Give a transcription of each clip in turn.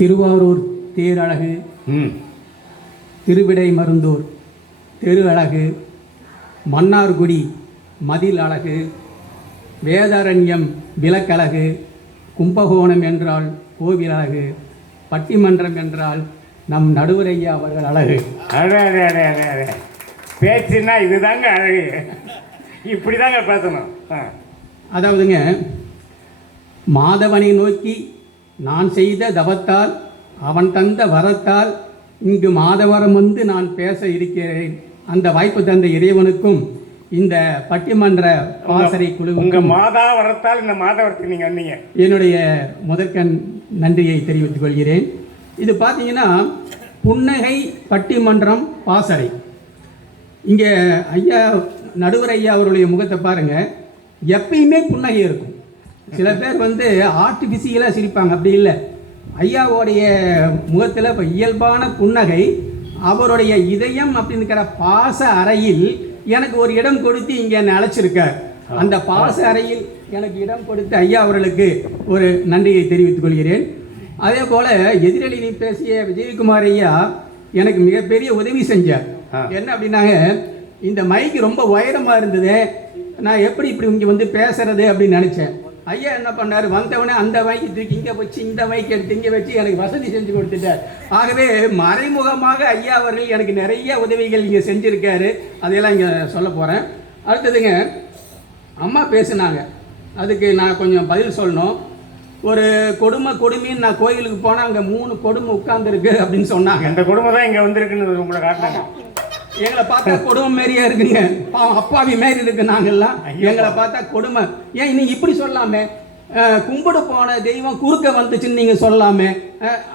திருவாரூர் தேரழகு, திருவிடை மருந்தூர் தெரு அழகு, மன்னார்குடி மதில் அழகு, வேதாரண்யம் விளக்கழகு, கும்பகோணம் என்றால் கோவில் அழகு, பட்டிமன்றம் என்றால் நம் நடுவரையா அவர்கள் அழகு. பேச்சுன்னா இதுதாங்க அழகு, இப்படி தாங்க பேசணும். அதாவதுங்க, மாதவனை நோக்கி நான் செய்த தவத்தால் அவன் தந்த வரத்தால் இங்கு மாதவரம் வந்து நான் பேச இருக்கிறேன். அந்த வாய்ப்பு தந்த இறைவனுக்கும் இந்த பட்டிமன்ற பாசறை குழு உங்கள் மாதா வரத்தால் இந்த மாதவரத்துக்கு நீங்கள் வந்தீங்க. என்னுடைய முதற்கண் நன்றியை தெரிவித்துக் கொள்கிறேன். இது பார்த்தீங்கன்னா புன்னகை பட்டிமன்றம் பாசறை. இங்கே ஐயா நடுவர் ஐயா அவருடைய முகத்தை பாருங்கள், எப்பயுமே புன்னகை இருக்கும். சில பேர் வந்து ஆர்டிஃபிஷியலாக சிரிப்பாங்க, அப்படி இல்லை. ஐயாவுடைய முகத்தில் இப்போ இயல்பான புன்னகை. அவருடைய இதயம் அப்படிங்கிற பாச அறையில் எனக்கு ஒரு இடம் கொடுத்து இங்கே என்னை அழைச்சிருக்கார். அந்த பாச அறையில் எனக்கு இடம் கொடுத்து ஐயா அவர்களுக்கு ஒரு நன்றியை தெரிவித்துக் கொள்கிறேன். அதே போல் எதிரொலி பேசிய விஜயகுமார் ஐயா எனக்கு மிகப்பெரிய உதவி செஞ்சார். என்ன அப்படின்னாங்க, இந்த மைக்கு ரொம்ப உயரமாக இருந்தது, நான் எப்படி இப்படி இங்கே வந்து பேசுறது அப்படின்னு நினச்சேன். ஐயா என்ன பண்ணார், வந்தவனே அந்த மைக்கு தூக்கி இங்கே வச்சு இந்த மைக்கு எடுத்து இங்கே வச்சு எனக்கு வசதி செஞ்சு கொடுத்துட்டார். ஆகவே மறைமுகமாக ஐயா அவர்கள் எனக்கு நிறைய உதவிகள் இங்கே செஞ்சுருக்காரு. அதையெல்லாம் இங்கே சொல்ல போகிறேன். அடுத்ததுங்க, அம்மா பேசுனாங்க, அதுக்கு நான் கொஞ்சம் பதில் சொல்லணும். ஒரு கொடுமைன்னு நான் கோயிலுக்கு போனால் அங்கே 3 கொடுமை உட்கார்ந்துருக்கு அப்படின்னு சொன்னாங்க. அந்த கொடுமை தான் இங்கே வந்திருக்குன்னு உங்களை காட்டினாங்க. எங்களை பார்த்தா கொடுமை மாரியா இருக்குங்க, அப்பாவி மாரி இருக்கு நாங்கள்லாம். எங்களை பார்த்தா கொடுமை. ஏன் நீங்கள் இப்படி சொல்லாமே, கும்பிடு போன தெய்வம் குறுக்க வந்துச்சுன்னு நீங்கள் சொல்லாமே,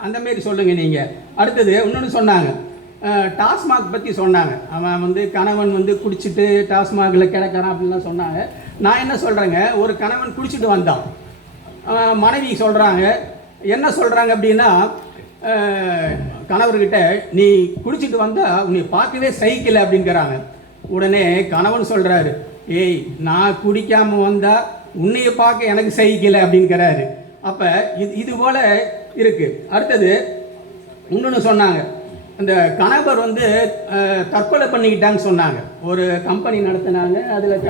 அந்த மாரி சொல்லுங்கள் நீங்கள். அடுத்தது இன்னொன்று சொன்னாங்க, டாஸ்மாக் பற்றி சொன்னாங்க. அவன் வந்து கணவன் வந்து குடிச்சிட்டு டாஸ்மாகில் கிடக்கிறான் அப்படின்லாம் சொன்னாங்க. நான் என்ன சொல்கிறேங்க, ஒரு கணவன் குடிச்சிட்டு வந்தான், மனைவி சொல்கிறாங்க, என்ன சொல்கிறாங்க அப்படின்னா, கணவர்கிட்ட நீ குடிச்சிட்டு வந்தால் உன்னை பார்க்கவே சகிக்கலை அப்படிங்கிறாங்க. உடனே கணவன் சொல்கிறாரு, ஏய் நான் குடிக்காமல் வந்தால் உன்னைய பார்க்க எனக்கு சகிக்கலை அப்படிங்கிறாரு. அப்போ இது போல் இருக்குது. அடுத்தது இன்னொன்று சொன்னாங்க, அந்த கணவர் வந்து தற்கொலை பண்ணிக்கிட்டான்னு சொன்னாங்க. ஒரு கம்பெனி நடத்தினாங்க, அதில்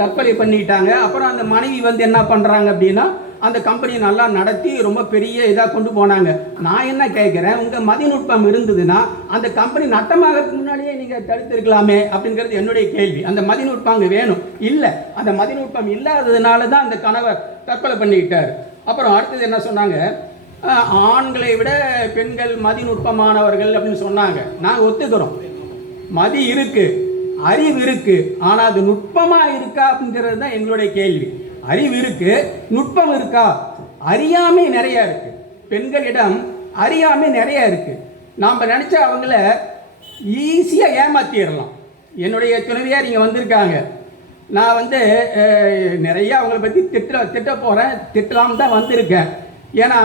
தற்கொலை பண்ணிக்கிட்டாங்க. அப்புறம் அந்த மனைவி வந்து என்ன பண்ணுறாங்க அப்படின்னா, அந்த கம்பெனி நல்லா நடத்தி ரொம்ப பெரிய இதாக கொண்டு போனாங்க. நான் என்ன கேட்குறேன், உங்கள் மதிநுட்பம் இருந்ததுன்னா அந்த கம்பெனி நட்டமாகிறதுக்கு முன்னாடியே நீங்கள் தடுத்திருக்கலாமே அப்படிங்கிறது என்னுடைய கேள்வி. அந்த மதிநுட்பம் அங்கே வேணும். இல்லை, அந்த மதிநுட்பம் இல்லாததுனால தான் அந்த கணவர் தற்கொலை பண்ணிக்கிட்டார். அப்புறம் அடுத்தது என்ன சொன்னாங்க, ஆண்களை விட பெண்கள் மதிநுட்பமானவர்கள் அப்படின்னு சொன்னாங்க. நாங்கள் ஒத்துக்கிறோம், மதி இருக்குது, அறிவு இருக்குது, ஆனால் அது நுட்பமாக இருக்கா அப்படிங்கிறது தான் எங்களுடைய கேள்வி. அறிவு இருக்கு, நுட்பம் இருக்கா? அறியாமை நிறைய இருக்கு. பெண்களிடம் அறியாமை நிறைய இருக்கு. நாம் நினைச்சா அவங்கள ஈஸியாக ஏமாத்திடலாம். என்னுடைய துணைவியார் இங்கே வந்திருக்காங்க, நான் வந்து நிறைய அவங்கள பற்றி திட்ட போகிறேன், திட்டலாம் தான் வந்திருக்கேன். ஏன்னா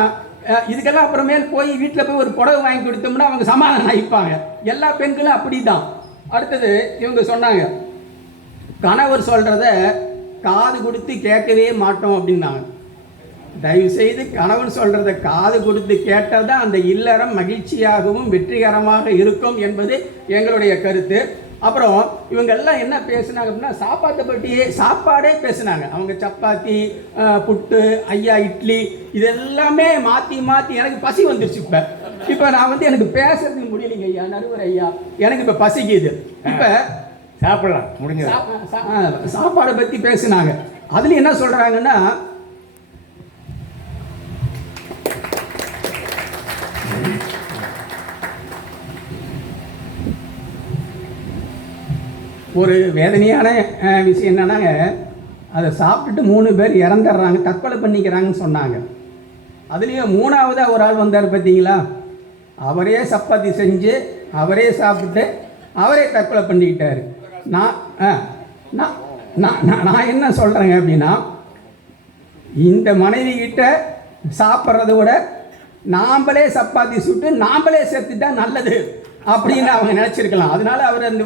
இதுக்கெல்லாம் அப்புறமேல் போய் வீட்டில் போய் ஒரு புடவை வாங்கி கொடுத்தோம்னா அவங்க சமாதானம் ஆகிப்பாங்க. எல்லா பெண்களும் அப்படி தான். அடுத்தது இவங்க சொன்னாங்க, கணவர் சொல்கிறத காது கொடுத்து கேட்கவே மாட்டோம் அப்படின்னாங்க. தயவுசெய்து கணவன் சொல்கிறத காது கொடுத்து கேட்டால் தான் அந்த இல்லறம் மகிழ்ச்சியாகவும் வெற்றிகரமாக இருக்கும் என்பது எங்களுடைய கருத்து. அப்புறம் இவங்க எல்லாம் என்ன பேசுனாங்க அப்படின்னா, சாப்பாடே பேசுனாங்க. அவங்க சப்பாத்தி, புட்டு, ஐயா இட்லி, இதெல்லாமே மாற்றி எனக்கு பசி வந்துருச்சு. இப்போ நான் வந்து எனக்கு பேசுறதுக்கு முடியலைங்க ஐயா, நடுவர் ஐயா, எனக்கு இப்போ பசிக்குது. இப்போ சாப்பிடலாம், முடிஞ்ச சாப்பாடை பற்றி பேசுனாங்க. அதுல என்ன சொல்றாங்கன்னா, ஒரு வேதனையான விஷயம் என்னன்னாங்க, அதை சாப்பிட்டுட்டு 3 பேர் இறந்துடுறாங்க, தற்கொலை பண்ணிக்கிறாங்கன்னு சொன்னாங்க. அதுலேயும் 3ஆவதாக ஒரு ஆள் வந்தார் பார்த்தீங்களா, அவரே சப்பாத்தி செஞ்சு அவரே சாப்பிட்டு அவரே தற்கொலை பண்ணிக்கிட்டாரு. நான் என்ன சொல்கிறேங்க அப்படின்னா, இந்த மனைவி கிட்ட சாப்பிட்றத விட நாம்பளே சப்பாத்தி சுட்டு நாம்பளே செத்துட்டா நல்லது அப்படின்னு அவங்க நினச்சிருக்கலாம். அதனால அவர் அந்த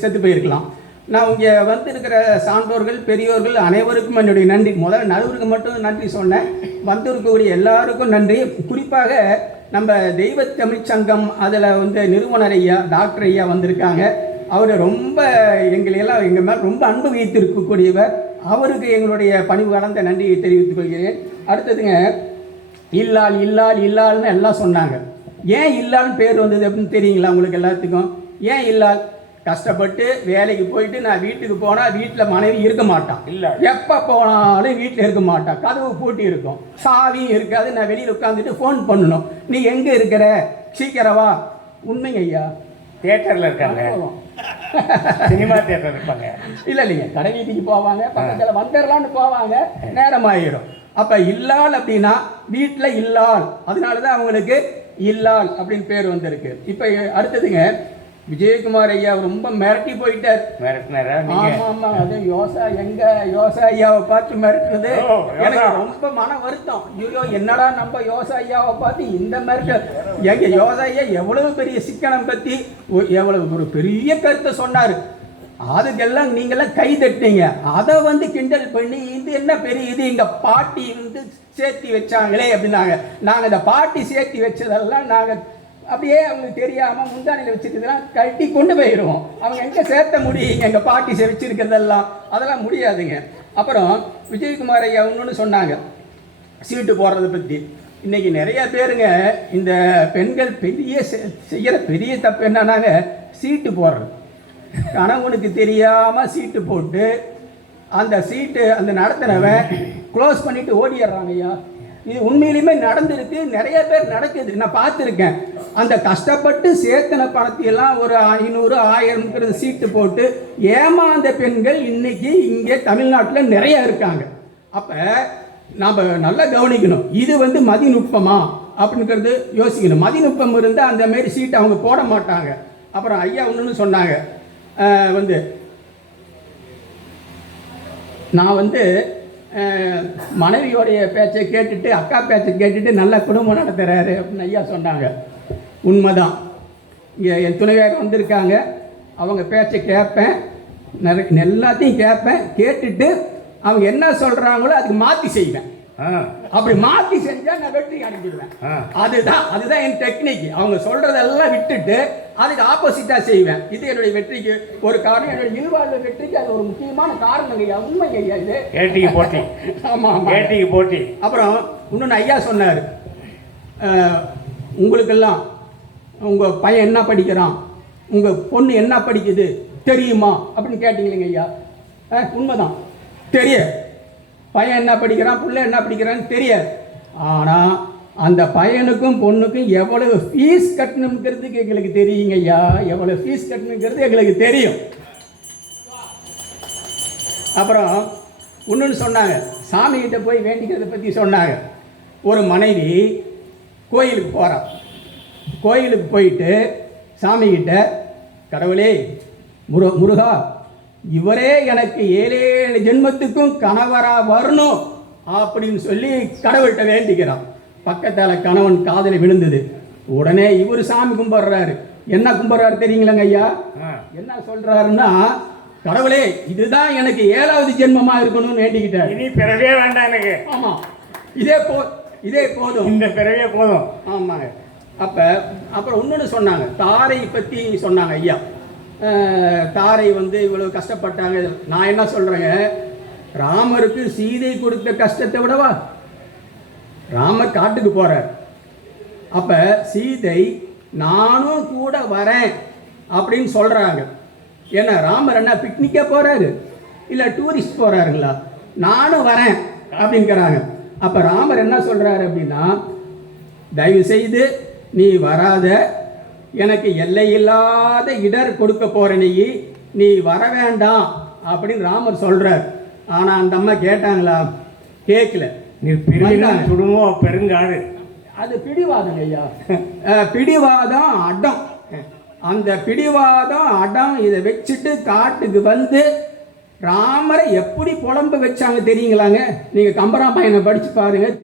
செத்து போயிருக்கலாம். நான் இங்கே வந்திருக்கிற சான்றோர்கள் பெரியோர்கள் அனைவருக்கும் என்னுடைய நன்றி. முதல்ல நடுவருக்கு மட்டும் நன்றி சொன்னேன், வந்திருக்கக்கூடிய எல்லாருக்கும் நன்றி. குறிப்பாக நம்ம தெய்வ தமிழ் சங்கம் அதில் வந்து நிறுவனர் ஐயா டாக்டர் ஐயா வந்திருக்காங்க. அவர் ரொம்ப எங்களையெல்லாம் எங்கள் மேலே ரொம்ப அன்பு வைத்திருக்கக்கூடியவர். அவருக்கு எங்களுடைய பணிவு கலந்த நன்றியை தெரிவித்துக் கொள்கிறேன். அடுத்ததுங்க, இல்லால் இல்லால் இல்லால்னு எல்லாம் சொன்னாங்க. ஏன் இல்லால்னு பேர் வந்தது அப்படின்னு தெரியுங்களா உங்களுக்கு எல்லாத்துக்கும்? ஏன் இல்லால்? கஷ்டப்பட்டு வேலைக்கு போயிட்டு நான் வீட்டுக்கு போனால் வீட்டில் மனைவி இருக்க மாட்டான், இல்லை எப்போ போனாலும் வீட்டில் இருக்க மாட்டான், கதவு பூட்டி இருக்கும், சாவியும் இருக்காது. நான் வெளியில் உட்காந்துட்டு ஃபோன் பண்ணணும், நீ எங்கே இருக்கிற, சீக்கிரவா. உண்மைங்க ஐயா. தியேட்டரில் இருக்காங்க, சினிமா தியேட்டர் இருப்பாங்க. இல்லை இல்லைங்க, கடை வீதிக்கு போவாங்க, பக்கத்தில் வந்துடலான்னு போவாங்க, நேரம் ஆயிடும். அப்போ இல்லால் அப்படின்னா வீட்டில் இல்லால், அதனால தான் அவங்களுக்கு இல்லால் அப்படின்னு பேர் வந்திருக்கு. இப்போ அடுத்ததுங்க, விஜயகுமார் ஐயா ரொம்ப மிரட்டி போயிட்டார். மிரட்டினாரா? ஆமாம் ஆமாம், அது யோசா ஐயாவை பார்த்து மிரட்டுனது எனக்கு ரொம்ப மன வருத்தம். ஐயோ என்னடா நம்ம யோசா ஐயாவை பார்த்து இந்த மிரட்டல். எங்க யோசா ஐயா எவ்வளவு பெரிய சிக்கனம் பற்றி எவ்வளவு ஒரு பெரிய கருத்தை சொன்னார், அதுக்கெல்லாம் நீங்களாம் கை தட்டினீங்க. அதை வந்து கிண்டல் பண்ணி இது என்ன பெரிய இது, எங்கள் பாட்டி வந்து சேர்த்தி வச்சாங்களே அப்படின்னாங்க. நாங்கள் இந்த பாட்டி சேர்த்தி வச்சதெல்லாம் நாங்கள் அப்படியே அவங்களுக்கு தெரியாமல் முந்தானையில் வச்சுருக்கிறதெல்லாம் கட்டி கொண்டு போயிடுவோம். அவங்க எங்கே சேர்த்த முடியுங்க, எங்கள் பாட்டி வச்சுருக்கிறதெல்லாம் அதெல்லாம் முடியாதுங்க. அப்புறம் விஜயகுமார் ஐயா இன்னொன்று சொன்னாங்க சீட்டு போடுறதை பற்றி. இன்றைக்கி நிறையா பேருங்க இந்த பெண்கள் செய்கிற பெரிய தப்பு என்னன்னாங்க, சீட்டு போடுறது. கணவனுக்கு தெரியாமல் சீட்டு போட்டு அந்த சீட்டு அந்த நடத்தினவன் க்ளோஸ் பண்ணிவிட்டு ஓடிடுறாங்க ஐயா. இது உண்மையிலுமே நடந்திருக்கு, நிறைய பேர் நடக்குது, நான் பார்த்துருக்கேன். அந்த கஷ்டப்பட்டு சேர்த்தன பணத்தையெல்லாம் ஒரு 500 1000 சீட்டு போட்டு ஏமாந்த பெண்கள் இன்னைக்கு இங்கே தமிழ்நாட்டில் நிறைய இருக்காங்க. அப்போ நாம் நல்லா கவனிக்கணும், இது வந்து மதிநுட்பமா அப்படிங்கிறது யோசிக்கணும். மதிநுட்பம் இருந்தால் அந்த மாரி சீட்டு அவங்க போட மாட்டாங்க. அப்புறம் ஐயா ஒன்றுன்னு சொன்னாங்க, வந்து நான் வந்து மனைவியோடைய பேச்சை கேட்டுட்டு அக்கா பேச்சை கேட்டுட்டு நல்ல குடும்பம் நடத்துகிறாரு அப்படின்னு ஐயா சொன்னாங்க. உண்மைதான். இங்கே என் துணைவியார் வந்திருக்காங்க, அவங்க பேச்சை கேட்பேன், எல்லாத்தையும் கேட்பேன். கேட்டுட்டு அவங்க என்ன சொல்கிறாங்களோ அதுக்கு மாற்றி செய்வேன். அப்படி மாற்றி செஞ்சால் நான் வெற்றி அடைஞ்சிடுவேன். அதுதான் என் டெக்னிக். அவங்க சொல்கிறதெல்லாம் விட்டுட்டு அதுக்கு ஆப்போசிட்டாக செய்வேன். இது என்னுடைய வெற்றிக்கு ஒரு காரணம், என்னுடைய இல்வாழ்வு வெற்றிக்கு அது ஒரு முக்கியமான காரணம் ஐயா. உண்மை ஐயா இது. ஏட்டிக்கு போட்டி. ஆமாம், ஏட்டிக்கு போட்டி. அப்புறம் இன்னொன்று ஐயா சொன்னார், உங்களுக்கெல்லாம் உங்கள் பையன் என்ன படிக்கிறான், உங்கள் பொண்ணு என்ன படிக்குது தெரியுமா அப்படின்னு கேட்டீங்களேங்க ஐயா. உண்மைதான், தெரியும். பையன் என்ன படிக்கிறான், பிள்ளை என்ன படிக்கிறான்னு தெரியாது. ஆனால் அந்த பையனுக்கும் பொண்ணுக்கும் எவ்வளவு ஃபீஸ் கட்டணுங்கிறதுக்கு எங்களுக்கு தெரியுங்க ஐயா. எவ்வளோ ஃபீஸ் கட்டணுங்கிறது எங்களுக்கு தெரியும். அப்புறம் இன்னொன்று சொன்னாங்க, சாமிகிட்ட போய் வேண்டிக்கிறத பற்றி சொன்னாங்க. ஒரு மனைவி கோயிலுக்கு போகிறான். கோயிலுக்கு போயிட்டு சாமிகிட்ட, கடவுளே முருகா, இவரே எனக்கு 7 ஜென்மத்துக்கும் கணவராக வரணும் அப்படின்னு சொல்லி கடவுள்கிட்ட வேண்டிக்கிறான். பக்கத்தால் கணவன் காதலை விழுந்தது. உடனே இவர் சாமி கும்பிட்றாரு. என்ன கும்பிட்றாரு தெரியுங்களாங்க ஐயா? என்ன சொல்கிறாருன்னா, கடவுளே இதுதான் எனக்கு 7வது ஜென்மமாக இருக்கணும்னு வேண்டிக்கிட்டார். இனி பிறவே வேண்டாம் எனக்கு. ஆமாம், இதே போதும், இந்த பிறவே போதும். ஆமாங்க. அப்புறம் இன்னொன்று சொன்னாங்க, தாரை பற்றி சொன்னாங்க ஐயா. தாரை வந்து இவ்வளோ கஷ்டப்பட்டாங்க. நான் என்ன சொல்கிறேங்க, ராமருக்கு சீதை கொடுத்த கஷ்டத்தை விடவா, ராமர் காட்டுக்கு போகிறார். அப்போ சீதை நானும் கூட வரேன் அப்படின்னு சொல்கிறாங்க. ஏன்னா ராமர் என்ன பிக்னிக்காக போகிறாரு, இல்லை டூரிஸ்ட் போகிறாருங்களா? நானும் வரேன் அப்படிங்கிறாங்க. அப்போ ராமர் என்ன சொல்கிறாரு அப்படின்னா, தயவு செய்து நீ வராத, எனக்கு எல்லையில்லாத இடர் கொடுக்க போகிற நீ வர வேண்டாம் அப்படின்னு ராமர் சொல்கிறார். ஆனால் அந்த அம்மா கேட்டாங்களா? கேட்கல. நீ குடும்பம் பெருங்காடு. அது பிடிவாதம் ஐயா. பிடிவாதம் அடம். அந்த பிடிவாதம் அடம் இதை வச்சுட்டு காட்டுக்கு வந்து ராமரை எப்படி புலம்ப வச்சாங்க தெரியுங்களாங்க? நீங்கள் கம்பராமாயணம் படித்து பாருங்கள்.